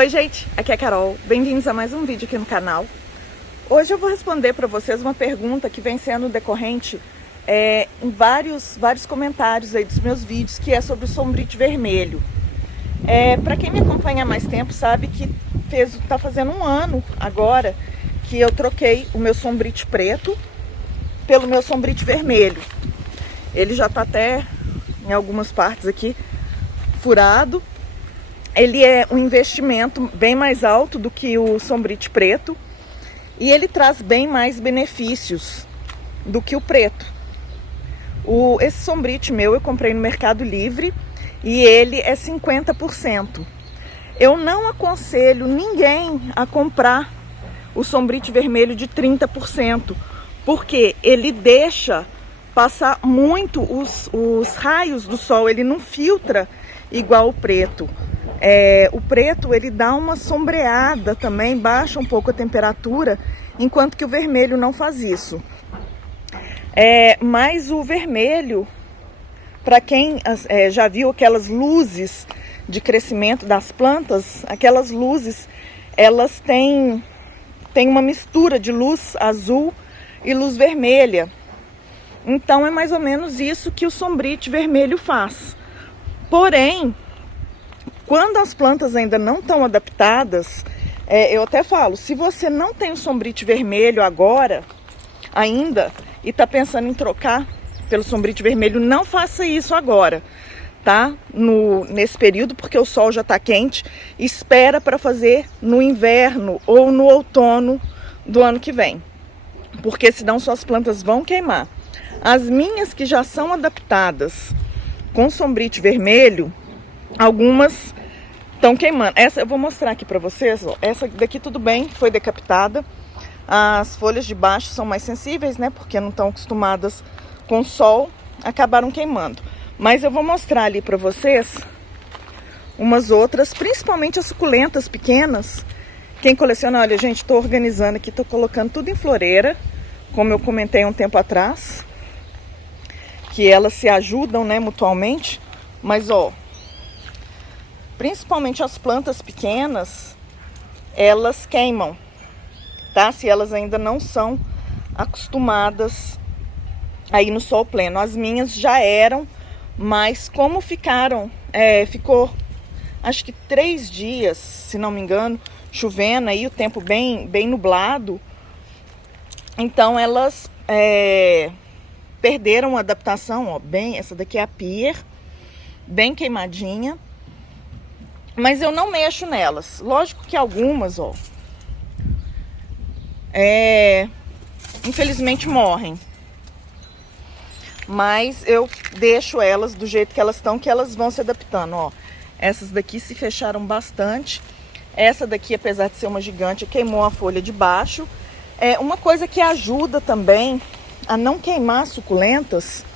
Oi gente, aqui é a Carol, bem-vindos a mais um vídeo aqui no canal. Hoje eu vou responder para vocês uma pergunta que vem sendo decorrente em vários comentários aí dos meus vídeos, que é sobre o sombrite vermelho. Para quem me acompanha há mais tempo sabe que tá fazendo um ano agora que eu troquei o meu sombrite preto pelo meu sombrite vermelho. Ele já tá até em algumas partes aqui furado. Ele é um investimento bem mais alto do que o sombrite preto e ele traz bem mais benefícios do que o preto. Esse sombrite meu eu comprei no Mercado Livre e ele é 50%. Eu não aconselho ninguém a comprar o sombrite vermelho de 30%, porque ele deixa passar muito os raios do sol, ele não filtra igual o preto. O preto ele dá uma sombreada também, baixa um pouco a temperatura, enquanto que o vermelho não faz isso. Mas o vermelho, para quem já viu aquelas luzes de crescimento das plantas, aquelas luzes, elas têm uma mistura de luz azul e luz vermelha. Então é mais ou menos isso que o sombrite vermelho faz. Porém, quando as plantas ainda não estão adaptadas, eu até falo, se você não tem o sombrite vermelho agora, ainda, e está pensando em trocar pelo sombrite vermelho, não faça isso agora, tá? Nesse período, porque o sol já está quente, espera para fazer no inverno ou no outono do ano que vem, porque senão suas plantas vão queimar. As minhas que já são adaptadas com sombrite vermelho, algumas estão queimando. Essa eu vou mostrar aqui para vocês, ó. Essa daqui tudo bem, foi decapitada. As folhas de baixo são mais sensíveis, né? Porque não estão acostumadas com o sol, acabaram queimando. Mas eu vou mostrar ali para vocês umas outras, principalmente as suculentas pequenas. Quem coleciona, olha gente, tô organizando aqui, tô colocando tudo em floreira, como eu comentei um tempo atrás, que elas se ajudam, né, mutuamente. Mas ó, principalmente as plantas pequenas, elas queimam, tá? Se elas ainda não são acostumadas aí no sol pleno. As minhas já eram, mas como ficou acho que 3 dias, se não me engano, chovendo aí, o tempo bem nublado, então elas perderam a adaptação, ó, essa daqui é a Pier, bem queimadinha. Mas eu não mexo nelas. Lógico que algumas, ó, infelizmente morrem. Mas eu deixo elas do jeito que elas estão, que elas vão se adaptando, ó. Essas daqui se fecharam bastante. Essa daqui, apesar de ser uma gigante, queimou a folha de baixo. Uma coisa que ajuda também a não queimar suculentas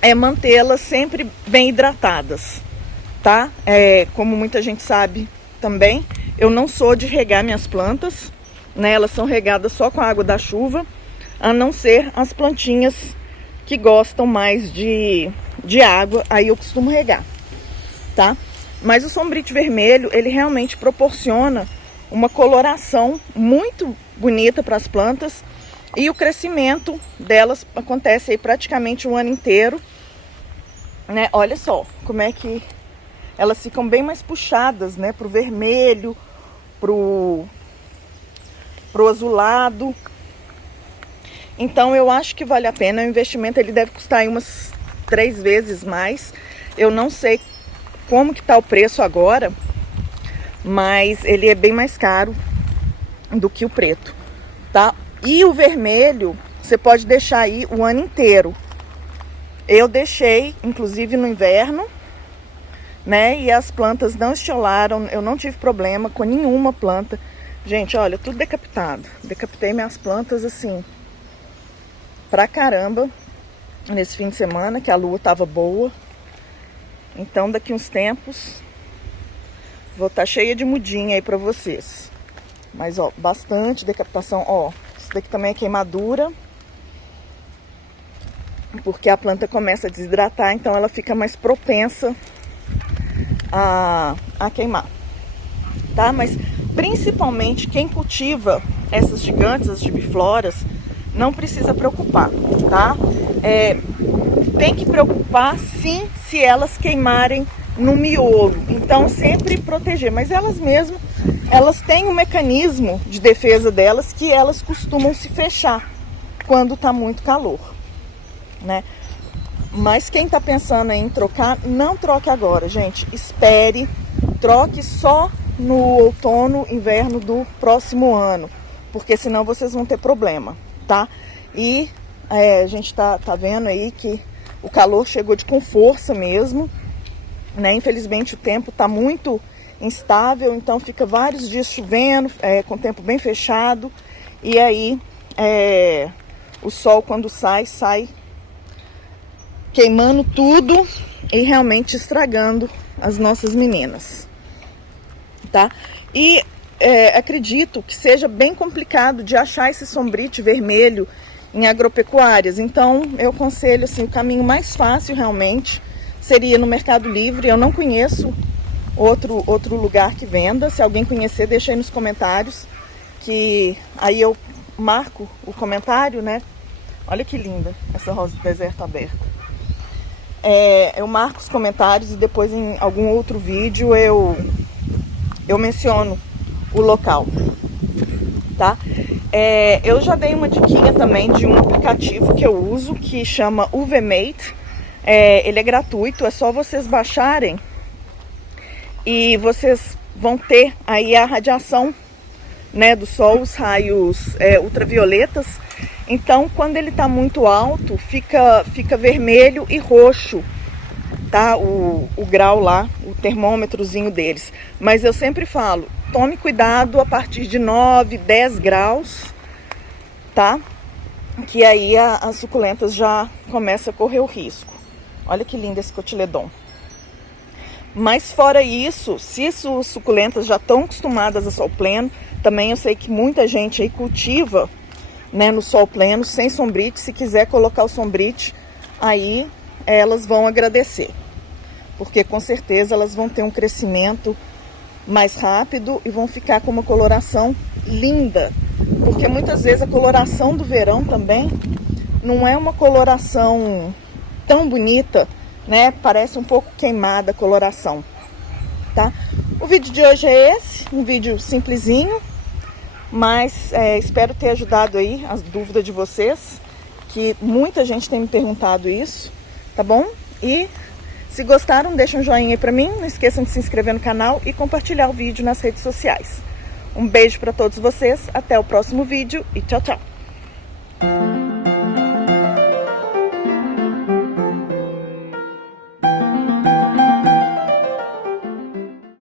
é mantê-las sempre bem hidratadas, tá? Como muita gente sabe também, eu não sou de regar minhas plantas, né? Elas são regadas só com a água da chuva, a não ser as plantinhas que gostam mais de água, aí eu costumo regar, tá? Mas o sombrite vermelho, ele realmente proporciona uma coloração muito bonita para as plantas e o crescimento delas acontece aí praticamente um ano inteiro, né? Olha só como é que elas ficam bem mais puxadas, né, pro vermelho, pro azulado. Então eu acho que vale a pena. O investimento ele deve custar aí umas 3 vezes mais. Eu não sei como que tá o preço agora, mas ele é bem mais caro do que o preto, tá? E o vermelho você pode deixar aí o ano inteiro. Eu deixei, inclusive no inverno, né? E as plantas não estiolaram, eu não tive problema com nenhuma planta. Gente, olha, tudo decapitado. Decapitei minhas plantas assim, pra caramba, nesse fim de semana, que a lua tava boa. Então daqui uns tempos vou estar cheia de mudinha aí pra vocês. Mas ó, bastante decapitação. Ó, isso daqui também é queimadura, porque a planta começa a desidratar, então ela fica mais propensa a queimar. tá? Mas principalmente quem cultiva essas gigantes, as gibifloras, não precisa preocupar, tá? Tem que preocupar sim se elas queimarem no miolo, então sempre proteger, mas elas mesmas, elas têm um mecanismo de defesa delas que elas costumam se fechar quando tá muito calor, né? Mas quem tá pensando em trocar, não troque agora, gente, espere, troque só no outono, inverno do próximo ano, porque senão vocês vão ter problema, tá? E a gente tá vendo aí que o calor chegou com força mesmo, né? Infelizmente o tempo tá muito instável, então fica vários dias chovendo, com o tempo bem fechado, e aí o sol quando sai queimando tudo e realmente estragando as nossas meninas, tá? E acredito que seja bem complicado de achar esse sombrite vermelho em agropecuárias, então eu aconselho assim, o caminho mais fácil realmente seria no Mercado Livre. Eu não conheço outro lugar que venda. Se alguém conhecer, deixa aí nos comentários, que aí eu marco o comentário, né? Olha que linda essa rosa do deserto aberta. Eu marco os comentários e depois em algum outro vídeo eu menciono o local, tá? Eu já dei uma diquinha também de um aplicativo que eu uso, que chama UVMate. Ele é gratuito, é só vocês baixarem e vocês vão ter aí a radiação, né, do sol, os raios ultravioletas. Então quando ele tá muito alto, fica vermelho e roxo, tá? O grau lá, o termômetrozinho deles. Mas eu sempre falo, tome cuidado a partir de 9, 10 graus, tá? Que aí as suculentas já começam a correr o risco. Olha que lindo esse cotiledon. Mas fora isso, se as suculentas já estão acostumadas a sol pleno, também eu sei que muita gente aí cultiva, né, no sol pleno, sem sombrite. Se quiser colocar o sombrite, aí elas vão agradecer, porque com certeza elas vão ter um crescimento mais rápido e vão ficar com uma coloração linda, porque muitas vezes a coloração do verão também não é uma coloração tão bonita, né? Parece um pouco queimada a coloração, tá? O vídeo de hoje é esse, um vídeo simplesinho, mas espero ter ajudado aí as dúvidas de vocês, que muita gente tem me perguntado isso, tá bom? E se gostaram, deixa um joinha aí pra mim, não esqueçam de se inscrever no canal e compartilhar o vídeo nas redes sociais. Um beijo para todos vocês, até o próximo vídeo e tchau, tchau!